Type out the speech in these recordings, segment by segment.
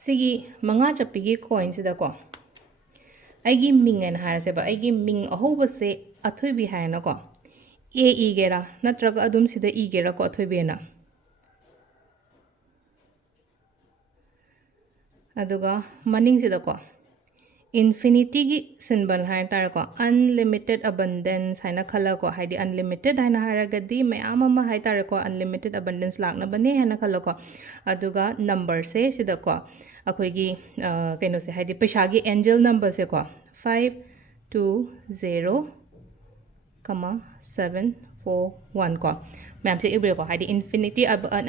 Sigi manga chapigi coin sida ko aigi ming and hire seba aigi ming a hoba se athui bi haina ko e igera natraga adum sida igera ko athui bena aduga maning sida ko infinity gi symbol hai tar ko unlimited abundance haina khala ko haidi unlimited haina haragadi mayama ma hai tar ko unlimited abundance lakna bane haina khala ko aduga number se sida ko akhoi gi kaino se haidi paisa gi angel number se ko 520 741 ko ma'am से इब्रे को Heidi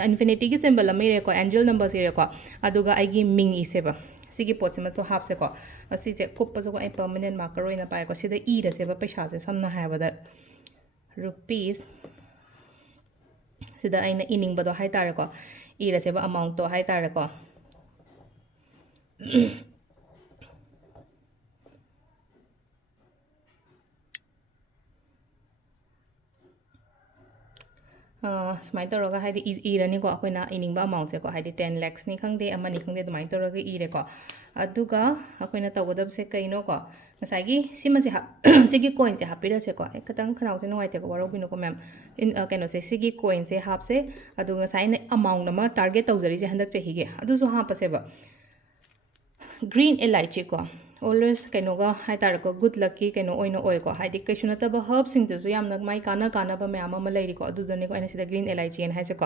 infinity की symbol अमेरे को angel number से रे को अदुगा आइगी Ming इसेबा सिगी pot से मसो half से को असिजे कुप पसो को आई permanent marker ओइना पाए को सिदा ई रे सेबा पैसा से समना हायबदा rupees सिदा आइना इनिंग बदो हाइ तारे को ई रे सेबा amount तो हाइ तारे को स्माइल तौरगा हाइदी इरनी को अखोइना इनिंगबा अमाउंट से को हाइदी 10 lakhs नि खंगदे अमनि खंगदे दुमाइ तौरगा इरे को अदुगा अखोइना तौगदब से कइनो को मसागी सिमा से सिगी कॉइन से हापिरा से को खतंग खनाउ से नोइते को वरो बिनो को मैम इन कैनो से सिगी कॉइन से हाप से अदुगा साइन अमाउंट नमा टारगेट तौजरी से हंदक चाहिए अदुसु हाप से बा ग्रीन एलाइची को ऑलवेज कइनोगा हाइ तारको गुड लकी कइनो ओइनो ओइ को हाइदी कइसु नतबा हर्ब सिंग तसु यामना माइ काना काना बा म्याम अमा लैरि को अदुदने को एना सिदा ग्रीन एलाइची एन हाइसे को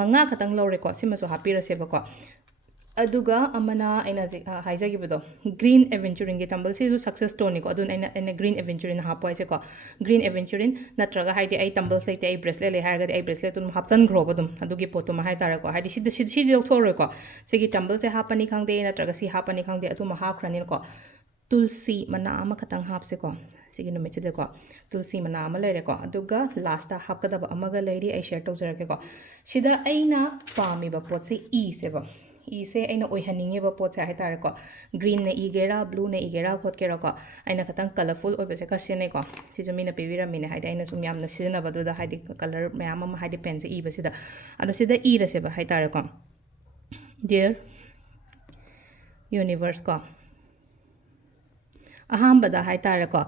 मंगा खतंग लौरे को सिमसु हापिरसे बको अदुगा अमना एना जे हाइजागिबदो ग्रीन एवेंचुरिंग के तंबल से सक्सेस स्टोनी को अदुन एना ग्रीन एवेंचुरिन हापो आइसे को ग्रीन एवेंचुरिन नत्रगा हाइदी आई तंबल लेते आई ब्रेसलेट ले हारगा आई ब्रेसलेट तुम हापसन ग्रोब अदुम अदुगी पोतो मा हाइ तारा को हाइदी सिदि लौथोरे को सिगी तंबल से हापनी खंगदे नत्रगा सि हापनी खंगदे अदुम हापख्रनि को तुलसी मना अमा खतंग हापसे को सिगी नुमित से को तुलसी मना अमा लेरे को अदुगा लास्ट हापकदब अमगा लेरी आई शेयर तौजरके को सिदा आइना पामिबा पोत से ई सेबा ई से आइना ओइहनिंगेबा पोत से हाइतारे को ग्रीन ने इगेरा ब्लू ने इगेरा खोटकेरा को आइना खतंग कलरफुल ओइबसे कसिने को सिजु मिना पिविरा मिने हाइदा आइना सुम यामना सिजनबा दुदा हाइदि कलर मयाम अमा हाइदि पेन से इबसिदा अदु सिदा ई रसेबा हाइतारे को डियर यूनिवर्स को अहांबदा हाइ तारे को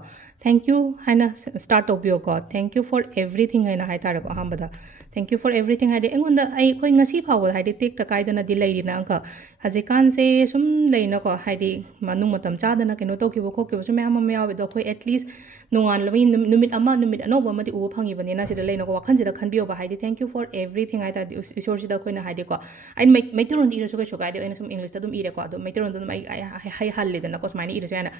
थैंक यू हाइना स्टार्ट तौबियो को थैंक यू फॉर एवरीथिंग हाइना हाइ तारे को अहांबदा थैंक यू फॉर एवरीथिंग हाइदे एंगोंदा आई खोइ ngasi फाव हाइदे टेक त काइदना दि लैरिना अंक हजिकान से सुम लैना को हाइदे मनु मतम चादना केनो तोकिबो खोकिबो सुम याम म यावे दो खोइ एटलीस्ट नोंगान लबि नुमित अमा नुमित अनोबो मदि उबो फंगिबने ना सिदा लैना को वाखन सिदा खनबियो बा हाइदे थैंक यू फॉर एवरीथिंग हाइदा ईश्वर सिदा खोइना हाइदे को आई मैतुरन इरसु को छोकाइदे ओइना सुम इंग्लिश तदुम इरे को अदो मैतुरन दुम आई हाइ हल्लेदना को स्माइना इरसु याना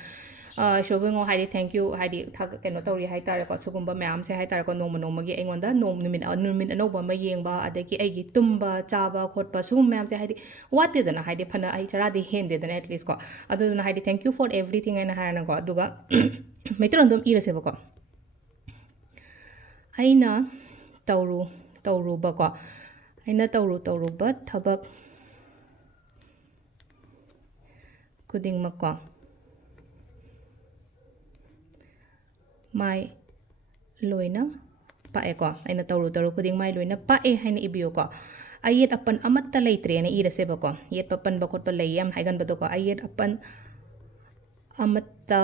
शोबंगो हाइदे थैंक यू हाइदे कैनो तौरी हाइ तारे को सुगुम्बा मैम से हाइ तारे को नोम नोमगी एंगोंदा नुमित अनोबा म येंबा अदगी आइगी तुम्बा चाबा खोटपा सुगुम मैम से हाइदे वातेदना हाइदे फना आई चरादे हेंदेदना एटलीस्ट को अदुना हाइदे थैंक यू फॉर एवरीथिंग एना हायना को अदुगा मैतुरन दम इरसेबा को आइना तौरुबा को आइना तौरुबा थबक खुदिंगमक को माइ लोइना पाए को आइना तौरु खुदिंग माइ लोइना पाए हाइना इबियो को आयेट अपन अमत्ता लेत्रे ने इरसेबा को येट पपन बखोट प लैयम हाइगन बदो को आयेट अपन अमत्ता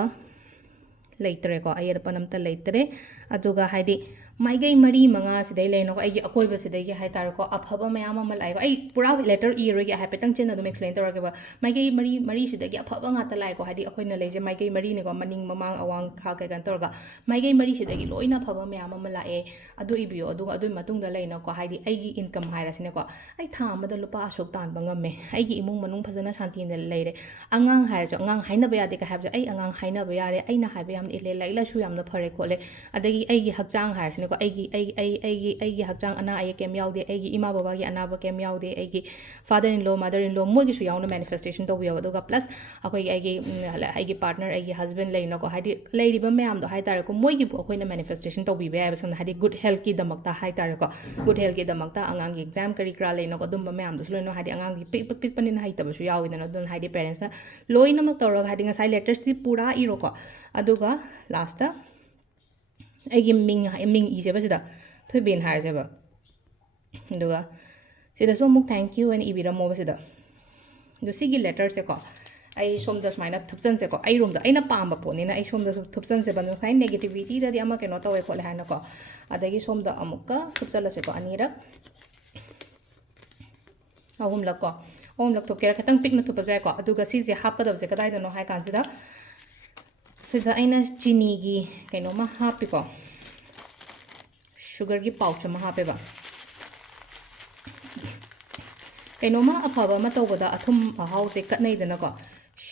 लेत्रे को आयेट अपन अमत्ता लेत्रे अदुगा हाइदि माइगै मरी मंगा सिदै लेनो को आइगे अकोइबा सिदै के हाइ तार को अफबा मयाम अमा लाइको आई पुरा लेटर इरोगे हाइपेतंग चेन अदुम एक्सप्लेन तौरगे बा माइगै मरी सिदै के अफबा ngata लाइको हाइदि अखोइना लेजे माइगै मरी ने को मनिंग ममांग अवांग खा के गन तौरगा माइगै मरी सिदै के लोइना फबा मयाम अमा लाए अदु इबियो अदु अदु मतुंग दा लेनो को हाइदि आइगी इनकम हाइरासिने को आई था अमदा लुपा अशोक तानबा ngame आइगी इमुंग मनुंग फजना शांति ने लेरे अंगांग हाइरसो अंगांग हाइनाबा यादे का हाइबजे आई अंगांग हाइनाबा यारे आइना हाइबा याम इले लाइलासु यामना फरे खोले अदगी आइगी हकचांग हाइरसिने को आइगी हकचांग अना आइ केम याउदे आइगी इमा बाबा की अनाबा केम याउदे आइगी father in law mother in law मोगिसु याउना मैनिफेस्टेशन तौबियो अदुगा प्लस अखोइ आइगी पार्टनर आइगी हस्बैंड लेनो को हाइदि लेरिबा मैम दो हाइ तारे को मोइगी बु अखोइना मैनिफेस्टेशन तौबिबे याबा सम हाइदि गुड हेल्थ की दमकता हाइ तारे को गुड हेल्थ की दमकता अंगांग एग्जाम करी क्रा लेनो को दुम मैम दो लोइनो हाइदि अंगांग पिक पिक पनिन हाइ तबसु याउइदना दुन हाइदि पेरेंट्स ना लोइनमक तौरगा हाइदि ngasai letters ति पूरा इरो को अदुगा लास्ट ता आइगी मिंग इसेबा सिदा थोइबेन हारजेबा अदुगा सिदा सो मुक थैंक यू एन इबिरमो बसिदा ꯑꯗꯣ ꯁꯤꯒꯤ ꯂꯦꯇꯔꯁꯦꯀꯣ ꯑꯩ ꯁꯣꯝꯗ ꯁꯨꯃꯥꯏꯅ ꯊꯨꯞꯆꯟꯁꯦꯀꯣ ꯑꯩꯔꯣꯝꯗ ꯑꯩꯅ ꯄꯥꯝꯕ ꯄꯣꯠꯅꯤꯅ ꯑꯩ ꯁꯣꯝꯗꯁꯨ ꯊꯨꯞꯆꯟꯁꯦꯕ ꯉꯁꯥꯏ ꯅꯦꯒꯦꯇꯤꯕꯤꯇꯤꯗꯗꯤ ꯑꯃ ꯀꯩꯅꯣ ꯇꯧꯋꯦ ꯈꯣꯠꯂꯦ ꯍꯥꯏꯅꯀꯣ ꯑꯗꯒꯤ ꯁꯣꯝꯗ ꯑꯃꯨꯛꯀ ꯊꯨꯞꯆꯜꯂꯁꯦꯀꯣ ꯑꯅꯤꯔꯛ ꯑꯍꯨꯝꯂꯛꯀꯣ ꯑꯍꯨꯝꯂꯛ ꯊꯨꯞꯀꯦꯔꯥ ꯈꯤꯇꯪ ꯄꯤꯛꯅ ꯊꯨꯞꯄꯁꯨ ꯌꯥꯏꯀꯣ ꯑꯗꯨꯒ ꯁꯤꯁꯦ ꯍꯥꯞꯀꯗꯕꯁꯦ ꯀꯗꯥꯏꯗꯅꯣ ꯍꯥꯏ ꯀꯥꯟꯁꯤꯗ ꯁꯤꯗ ꯑꯩꯅ ꯆꯤꯅꯤꯒꯤ ꯀꯩꯅꯣꯃ ꯍꯥꯞꯄꯤꯀꯣ ꯁꯨꯒꯔꯒꯤ ꯄꯥꯎꯆ ꯑꯃ ꯍꯥꯞꯄꯦꯕ ꯀꯩꯅꯣꯃ ꯑꯐꯕ ꯑꯃ ꯇꯧꯕꯗ ꯑꯊꯨꯝ ꯑꯍꯥꯎꯁꯦ ꯀꯠꯅꯩꯗꯅꯀꯣ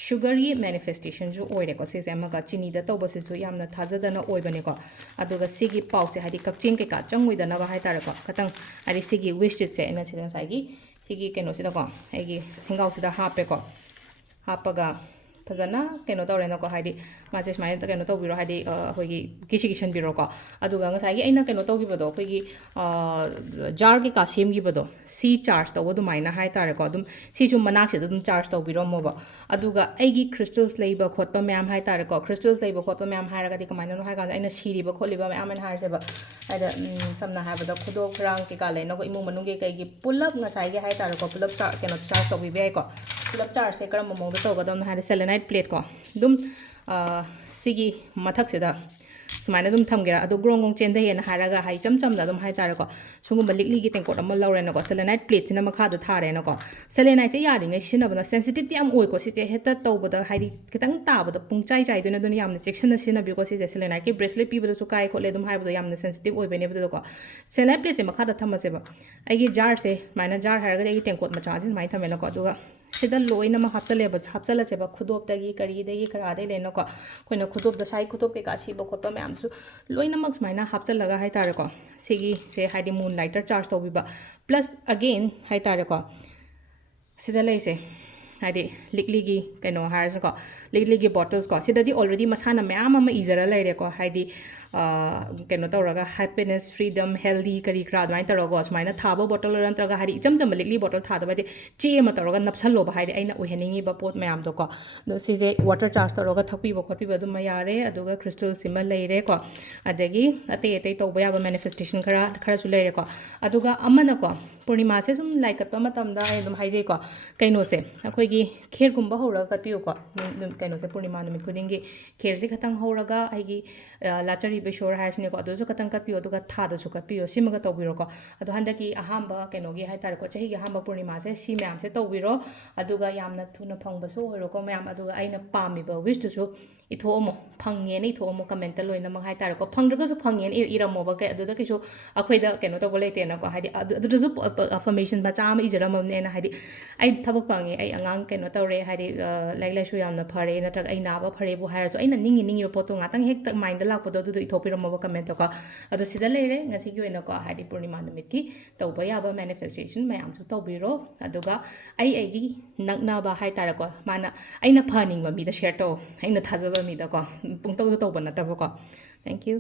ꯁꯨꯒꯔꯒꯤ ꯃꯦꯅꯤꯐꯦꯁꯇꯦꯁꯟꯁꯨ ꯑꯣꯏꯔꯦꯀꯣ ꯁꯤꯁꯦ ꯑꯃꯒ ꯆꯤꯅꯤꯗ ꯇꯧꯕꯁꯤꯁꯨ ꯌꯥꯝꯅ ꯊꯥꯖꯗꯅ ꯑꯣꯏꯕꯅꯦꯀꯣ ꯑꯗꯨꯒ ꯁꯤꯒꯤ ꯄꯥꯎꯁꯦ ꯍꯥꯏꯗꯤ ꯀꯛꯆꯤꯡ ꯀꯩꯀꯥ ꯆꯪꯉꯣꯏꯗꯅꯕ ꯍꯥꯏꯇꯥꯔꯦꯀꯣ ꯈꯤꯇꯪ ꯍꯥꯏꯗꯤ ꯁꯤꯒꯤ ꯋꯤꯁ ꯁꯦ ꯑꯩꯅ ꯁꯤꯗ ꯉꯁꯥꯏꯒꯤ ꯁꯤꯒꯤ ꯀꯩꯅꯣꯁꯤꯗꯀꯣ ꯑꯩꯒꯤ ꯈꯣꯡꯒ꯭ꯔꯥꯎꯁꯤꯗ ꯍꯥꯞꯄꯦꯀꯣ ꯍꯥꯞꯄꯒ ꯐꯖꯅ ꯀꯩꯅꯣ ꯇꯧꯔꯦꯅꯀꯣ ꯍꯥꯏꯗꯤ ꯃꯥꯁꯦ ꯁꯨꯃꯥꯏꯅ ꯀꯩꯅꯣ ꯇꯧꯕꯤꯔꯣ ꯍꯥꯏꯗꯤ ꯑꯩꯈꯣꯏꯒꯤ ꯀꯤꯁꯟꯕꯤꯔꯣꯀꯣ ꯑꯗꯨꯒ ꯉꯁꯥꯏꯒꯤ ꯑꯩꯅ ꯀꯩꯅꯣ ꯇꯧꯈꯤꯕꯗꯣ ꯑꯩꯈꯣꯏꯒꯤ ꯖꯥꯔ ꯀꯩꯀꯥ ꯁꯦꯝꯈꯤꯕꯗꯣ ꯁꯤ ꯆꯥꯔꯖ ꯇꯧꯕ ꯑꯗꯨꯃꯥꯏꯅ ꯍꯥꯏꯇꯥꯔꯦꯀꯣ ꯑꯗꯨꯝ ꯁꯤꯁꯨ ꯃꯅꯥꯛꯁꯤꯗ ꯑꯗꯨꯝ ꯆꯥꯔꯖ ꯇꯧꯕꯤꯔꯝꯃꯣꯕ ꯑꯗꯨꯒ ꯑꯩꯒꯤ ꯈ꯭ꯔꯤꯁꯇꯜꯁ ꯂꯩꯕ ꯈꯣꯠꯄ ꯃꯌꯥꯝ ꯍꯥꯏꯇꯥꯔꯦꯀꯣ ꯈ꯭ꯔꯤꯁꯇꯜꯁ ꯂꯩꯕ ꯈꯣꯠꯄ ꯃꯌꯥꯝ ꯍꯥꯏꯔꯒꯗꯤ ꯀꯃꯥꯏꯅꯅꯣ ꯍꯥꯏ ꯀꯥꯟꯗ ꯑꯩꯅ ꯁꯤꯔꯤꯕ ꯈꯣꯠꯂꯤꯕ ꯃꯌꯥꯝ ꯑꯩꯅ ꯍꯥꯏꯔꯁꯦꯕ ꯍꯥꯏꯗ ꯁꯝꯅ ꯍꯥꯏꯔꯕꯗ ꯈꯨꯗꯣꯞ ꯈꯔꯥꯡ ꯀꯩꯀꯥ ꯂꯩꯅꯀꯣ ꯏꯃꯨꯡ ꯃꯅꯨꯡꯒꯤ ꯀꯩꯒꯤ ꯄꯨꯜꯂꯞ ꯉꯁꯥꯏꯒꯤ ꯍꯥꯏꯇꯥꯔꯦꯀꯣ ꯄꯨꯜꯂꯞ ꯀꯩꯅꯣ ꯆꯥꯔꯖ ꯇꯧꯕꯤꯕ ꯌꯥꯏꯀꯣ ꯄꯨꯜꯂꯞ ꯆꯥꯔꯖꯁꯦ ꯀꯔꯝꯕ ꯃꯑꯣꯡꯗ ꯇꯧꯒꯗꯕꯅꯣ ꯍꯥꯏꯔꯗꯤ ꯁꯦꯂꯦꯅꯥꯏꯠ ꯄ꯭ꯂꯦꯠꯀꯣ ꯑꯗꯨꯝ ꯁꯤꯒꯤ ꯃꯊꯛꯁꯤꯗ ꯁꯨꯃꯥꯏꯅ ꯑꯗꯨꯝ ꯊꯝꯒꯦꯔꯥ ꯑꯗꯣ ꯒ꯭ꯔꯣꯡ ꯒ꯭ꯔꯣꯡ ꯆꯦꯟꯊꯩꯌꯦꯅ ꯍꯥꯏꯔꯒ ꯍꯥꯏ ꯏꯆꯝ ꯆꯝꯅ ꯑꯗꯨꯝ ꯍꯥꯏꯇꯥꯔꯦꯀꯣ ꯁꯤꯒꯨꯝꯕ ꯂꯤꯛꯂꯤꯒꯤ ꯇꯦꯡꯀꯣꯠ ꯑꯃ ꯂꯧꯔꯦꯅꯀꯣ ꯁꯦꯂꯦꯅꯥꯏꯠ ꯄ꯭ꯂꯦꯠꯁꯤꯅ ꯃꯈꯥꯗ ꯊꯥꯔꯦꯅꯀꯣ ꯁꯦꯂꯦꯅꯥꯏꯠꯁꯦ ꯌꯥꯔꯤꯉꯩ ꯁꯤꯖꯤꯟꯅꯕꯅ ꯁꯦꯟꯁꯤꯇꯤꯚꯇꯤ ꯌꯥꯝ ꯑꯣꯏꯀꯣ ꯁꯤꯁꯦ ꯍꯦꯛꯇ ꯇꯧꯕꯗ ꯍꯥꯏꯗꯤ ꯈꯤꯇꯪ ꯇꯥꯕꯗ ꯄꯨꯡꯆꯥꯏ ꯆꯥꯏꯗꯣꯏꯅ ꯑꯗꯨꯅ ꯌꯥꯝꯅ ꯆꯦꯛꯁꯤꯟꯅ ꯁꯤꯖꯤꯟꯅꯕꯤꯌꯨꯀꯣ ꯁꯤꯁꯦ ꯁꯦꯂꯦꯅꯥꯏꯠꯀꯤ ꯕ꯭ꯔꯦꯁꯂꯦꯠ ꯄꯤꯕꯗꯁꯨ ꯀꯥꯏ ꯈꯣꯠꯂꯦ ꯑꯗꯨꯝ ꯍꯥꯏꯕꯗो ꯌꯥꯝꯅ ꯁꯦꯟꯁꯤꯇꯤቭ ꯑꯣꯏꯕꯅꯦꯕ ꯑꯗꯨꯗꯀꯣ ꯁꯦꯂꯦꯅꯥꯏꯠ ꯄ꯭ꯂꯦꯠꯁꯦ ꯃꯈꯥꯗ ꯊꯝꯃꯁꯦꯕ ꯑꯩꯒꯤ ꯖꯥꯔꯁꯦ ꯁꯨꯃꯥꯏꯅ ꯖꯥꯔ ꯍꯥꯏꯔꯒꯗꯤ ꯑꯩꯒꯤ ꯇꯦꯡꯀꯣꯠ ꯃꯆꯥꯁꯦ ꯁꯨꯃꯥꯏꯅ ꯊꯝꯃꯦꯅꯀꯣ ꯑꯗꯨꯒ ꯁꯤꯗ ꯂꯣꯏꯅꯃꯛ ꯍꯥꯞꯆꯜꯂꯁꯦꯕ ꯈꯨꯗꯣꯞꯇꯒꯤ ꯀꯔꯤꯗꯒꯤ ꯀꯔꯥꯗꯒꯤ ꯂꯩꯅꯀꯣ ꯑꯩꯈꯣꯏꯅ ꯈꯨꯗꯣꯞꯇ ꯁꯥꯏ ꯈꯨꯗꯣꯞ ꯀꯩꯀꯥ ꯁꯤꯕ ꯈꯣꯠꯄ ꯃꯌꯥꯝꯁꯨ ꯂꯣꯏꯅꯃꯛ ꯁꯨꯃꯥꯏꯅ ꯍꯥꯞꯆꯜꯂꯒ ꯍꯥꯏꯇꯥꯔꯦꯀꯣ ꯁꯤꯒꯤꯁꯦ ꯍꯥꯏꯗꯤ ꯃꯨꯟ ꯂꯥꯏꯇꯔ ꯆꯥꯔꯖ ꯇꯧꯕꯤꯕ ꯄ꯭ꯂꯁ ꯑꯒꯦꯟ ꯍꯥꯏꯇꯥꯔꯦꯀꯣ ꯁꯤꯗ ꯂꯩꯁꯦ ꯍꯥꯏꯗꯤ ꯂꯤꯛꯂꯤꯒꯤ ꯀꯩꯅꯣ ꯍꯥꯏꯔꯁꯨꯀꯣ ꯂꯤꯛꯂꯤꯒꯤ ꯕꯣꯇꯜꯁꯀꯣ ꯁꯤꯗꯗꯤ ꯑꯣꯜꯔꯦꯗꯤ ꯃꯁꯥꯅ ꯃꯌꯥꯝ ꯑꯃ ꯏꯖꯔ ꯂꯩꯔꯦꯀꯣ ꯍꯥꯏꯗꯤ ꯀꯩꯅꯣ ꯇꯧꯔꯒ ꯍꯦꯄꯤꯅꯦꯁ ꯐ꯭रीडम ꯍꯦꯜꯗꯤ ꯀꯔꯤ ꯀꯔꯥ ꯑꯗꯨꯃꯥꯏꯅ ꯇꯧꯔꯒꯀꯣ ꯁꯨꯃꯥꯏꯅ ꯊꯥꯕ ꯕꯣꯇꯜ ꯅꯠꯇ꯭ꯔꯒ ꯍꯥꯏꯗꯤ ꯏꯆꯝ ꯆꯝꯕ ꯂꯤꯛꯂꯤ ꯕꯣꯇꯜ ꯊꯥꯗꯕ ꯍꯥꯏꯗꯤ ꯆꯦ ꯑꯃ ꯇꯧꯔꯒ ꯅꯞꯁꯜꯂꯣꯕ ꯍꯥꯏꯗꯤ ꯑꯩꯅ ꯑꯣꯏꯍꯟꯅꯤꯡꯉꯤꯕ ꯄꯣꯠ ꯃꯌꯥꯝꯗꯣꯀꯣ ꯑꯗꯣ ꯁꯤꯁꯦ ꯋꯥꯇꯔ ꯆꯥꯔꯖ ꯇꯧꯔꯒ ꯊꯛꯄꯤꯕ ꯈꯣꯠꯄꯤꯕ ꯑꯗꯨꯃ ꯌꯥꯔꯦ ꯑꯗꯨꯒ ꯈ꯭ꯔꯤꯁꯇꯜꯁꯤꯃ ꯂꯩꯔꯦꯀꯣ ꯑꯗꯒꯤ ꯑꯇꯩ ꯑꯇꯩ ꯇꯧꯕ ꯌꯥꯕ ꯃꯦꯅꯤꯐꯦꯁꯇꯦꯁꯟ ꯈꯔꯁꯨ ꯂꯩꯔꯦꯀꯣ ꯑꯗꯨꯒ ꯑꯃꯅꯀꯣ ꯄꯨꯔꯅꯤꯃꯥꯁꯦ ꯁꯨꯝ ꯂꯥꯏ ꯀꯠꯄ ꯃꯇꯝꯗ ꯑꯩ ꯑꯗꯨꯝ ꯍꯥꯏꯖꯩꯀꯣ ꯀꯩꯅꯣꯁꯦ ꯑꯩꯈꯣꯏꯒꯤ ꯈꯦꯔꯒꯨꯝꯕ ꯍꯧꯔꯒ ꯀꯠꯄꯤꯌꯨꯀꯣ ꯀꯩꯅꯣꯁꯦ ꯄꯨꯔꯅꯤꯃꯥ ꯅꯨꯃꯤꯠ ꯈꯨꯗꯤꯡꯒꯤ ꯈꯦꯔꯁꯦ ꯈꯇꯪ ꯍꯧꯔꯒ ꯑꯩꯒꯤ ꯂꯥꯆꯔꯤꯕ ꯏꯁꯣꯔ ꯍꯥꯏꯔꯁꯤꯅꯦꯀꯣ ꯑꯗꯨꯁꯨ ꯈꯇꯪ ꯀꯠꯄꯤꯌꯣ ꯑꯗꯨꯒ ꯊꯥꯗꯁꯨ ꯀꯠꯄꯤꯌꯣ ꯁꯤꯃꯒ ꯇꯧꯕꯤꯔꯣꯀꯣ ꯑꯗꯣ ꯍꯟꯗꯛꯀꯤ ꯑꯍꯥꯟꯕ ꯀꯩꯅꯣꯒꯤ ꯍꯥꯏꯇꯥꯔꯦꯀꯣ ꯆꯍꯤꯒꯤ ꯑꯍꯥꯟꯕ ꯄꯨꯔꯅꯤꯃꯥꯁꯦ ꯁꯤ ꯃꯌꯥꯝꯁꯦ ꯇꯧꯕꯤꯔꯣ ꯑꯗꯨꯒ ꯌꯥꯝꯅ ꯊꯨꯅ ꯐꯪꯕꯁꯨ ꯑꯣꯏꯔꯣꯀꯣ ꯃꯌꯥꯝ ꯑꯗꯨꯒ ꯑꯩꯅ ꯄꯥꯝꯃꯤꯕ ꯋꯤꯁꯇꯨꯁꯨ ꯏꯊꯣꯛꯑꯝꯃꯣ ꯐꯪꯉꯦꯅ ꯏꯊꯣꯛꯑꯝꯃꯣ ꯀꯃꯦꯟꯇ ꯂꯣꯏꯅꯃꯛ ꯍꯥꯏꯇꯥꯔꯦꯀꯣ ꯐꯪꯗ꯭ꯔꯒꯁꯨ ꯐꯪꯉꯦꯅ ꯏꯔꯝꯃꯣꯕ ꯑꯗꯨꯗ ꯀꯩꯁꯨ ꯑꯩꯈꯣꯏꯗ ꯀꯩꯅꯣ ꯇꯧꯕ ꯂꯩꯇꯦꯅꯀꯣ ꯍꯥꯏꯗꯤ ꯑꯗꯨꯗꯁꯨ ꯑꯐꯔꯃꯦꯁꯟ ꯃꯆꯥ ꯑꯃ ꯏꯖꯔꯝꯃꯕꯅꯦ ꯑꯩꯅ ꯍꯥꯏꯗꯤ ꯑꯩ ꯊꯕꯛ ꯐꯪꯉꯦ ꯑꯩ ꯑꯉꯥꯡ ꯀꯩꯅꯣ ꯇꯧꯔꯦ ꯍꯥꯏꯗꯤ ꯂꯥꯏꯔꯤꯛ ꯂꯥꯏꯁꯨ ꯌꯥꯝꯅ ꯐꯔꯦ ꯅꯠꯇ꯭ꯔꯒ ꯑꯩ ꯅꯥꯕ ꯐꯔꯦꯕꯨ ꯍꯥꯏꯔꯁꯨ ꯑꯩꯅ ꯅꯤꯡꯉꯤꯕ ꯄꯣꯠꯇꯣ ꯉꯥꯛꯇꯪ ꯍꯦꯛꯇ ꯃꯥꯏꯟꯗ ꯂꯥꯛꯄꯗꯣ ꯑꯗꯨꯗꯣ ꯏꯊꯣꯛꯄꯤꯔꯝꯃꯣꯕ ꯀꯃꯦꯟꯇꯀꯣ ꯑꯗꯣ ꯁꯤꯗ ꯂꯩꯔꯦ ꯉꯁꯤꯒꯤ ꯑꯣꯏꯅꯀꯣ ꯍꯥꯏꯗꯤ ꯄꯨꯔꯅꯤꯃꯥ ꯅꯨꯃꯤꯠꯀꯤ ꯇꯧꯕ ꯌꯥꯕ ꯃꯦꯅꯤꯐꯦꯁꯇꯦꯁꯟ ꯃꯌꯥꯝꯁꯨ ꯇꯧꯕꯤꯔꯣ ꯑꯗꯨꯒ ꯑꯩꯒꯤ ꯅꯛꯅꯕ ꯍꯥꯏꯇꯥꯔꯦꯀꯣ ꯃꯥꯅ ꯑꯩꯅ ꯐꯍꯟꯅꯤꯡꯕ ꯃꯤꯗ ꯁꯦꯌꯔ ꯇꯧ ꯑꯩꯅ ꯊꯥꯖꯕ ꯃꯤꯗꯀꯣ ꯄꯨꯡꯇꯧꯗ ꯇꯧꯕ ꯅꯠꯇꯕꯀꯣ ꯊꯦꯡꯛ ꯌꯨ